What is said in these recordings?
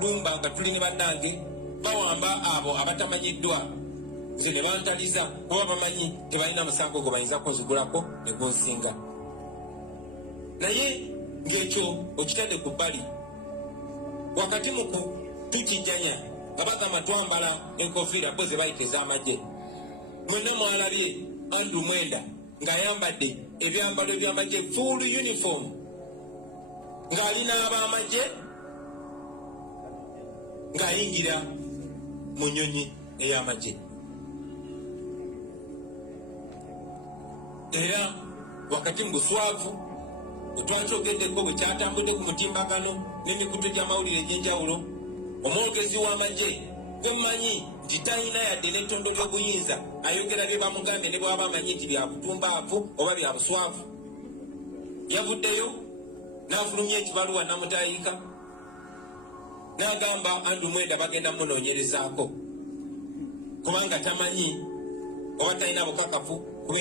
lumba nga tuli ne bannange bawamba abo abatamanyiddwa nze ne bantaliza kuba bamanyi tebalina musango gwe bayinza kunzigulako ne gunsinga naye ng'ekyo okitadde ku bbali wakati mu tukijjanya nga bagamba twambala enkofiira bo ze bayita ez'amagye mwenna mwalabye Andrew Mwenda ng'ayambadde ebyambalo eby'amagye full uniform ng'alina ab'amagye ng'ayingira mu nnyonyi ey'amagye era wakati mu buswavu otwakyogeddeko bwe kyatambudde ku mutimbagano n'emikutu gy'amawulire egy'enjawulo omwogezi w'amagye gwe mmanyi nti talina yadde n'ettondo ly'obuyinza ayogera bye bamugambye ne bwaba amanyi nti bya butumbaavu oba bya buswavu yavuddeyo n'afulumya ekibaluwa namutayika n'agamba Andrew Mwenda bagenda munoonyerezaako kubanga tamanyi oba talina bukakafu kuba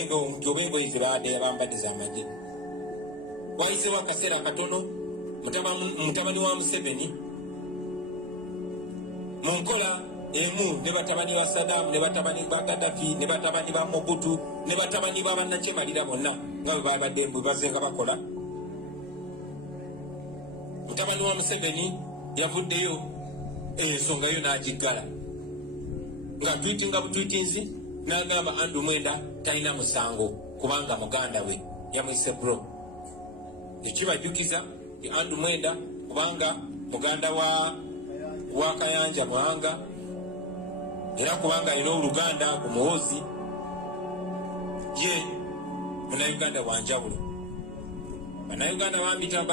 engoyi ze baadde yabambadde z'amagye. Wayiseewo akaseera katono mutabani wa Museveni mu nkola emu ne batabani ba Saddam ne batabani ba Gaddafi ne batabani ba Mobutu ne batabani ba bannakyemalira bonna nga bwe babadde bwe bazenga bakola. Mutabani wa Museveni yavuddeyo ensonga yo n'agiggala nga twitinga butwitinzi n'agamba Andrew Mwenda talina musango kubanga muganda we yamwise bro. Ekibajjukiza ti Andrew Mwenda kubanga muganda wa Kayanja Mwanga era kubanga alina oluganda ku Muhoozi ye munnayuganda wa njawulo. Bannayuganda bambita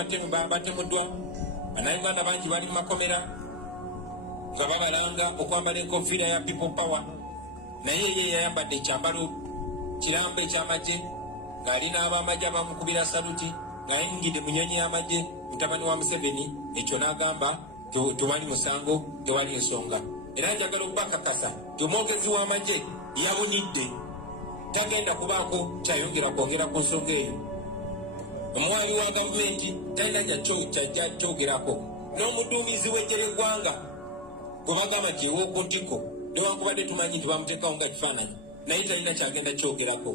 batemuddwa, bannayuganda bangi bali mu makomera nga babalanga okwambala enkofiira ya people power, naye ye yayambadde ekyambalo kirambo ekyamagye ng'alina ab'amagye abamukubira saluti ng'ayingidde mu nnyonyi y'amagye. Mutabani wa Museveni ekyo n'agamba tewali musango tewali ensonga, era njagala okubakakasa ti omwogezi w'amagye yabunidde, tagenda kubaako kyayongera kwogera ku nsonga eyo. Omuwaabi wa gavumenti talina kyajja kyogerako, n'omuduumizi w'eggye ly'eggwanga gwe bagamba nti ew'oku ntiko newankubadde tumanyi nti bamuteekawo nga kifaananyi naye talina kyagenda kyogerako.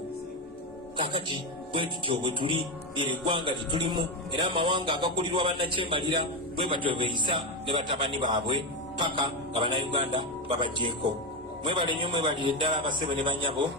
Kakati bwe tutyo bwe tuli lye eggwanga lye tulimu, era amawanga agakulirwa bannakyemalira bwe batyo beeyisa ne batabani baabwe paka nga bannayuganda babaggyeko. Mwebale nnyo mwebalire ddala abasebe ne bannyabo.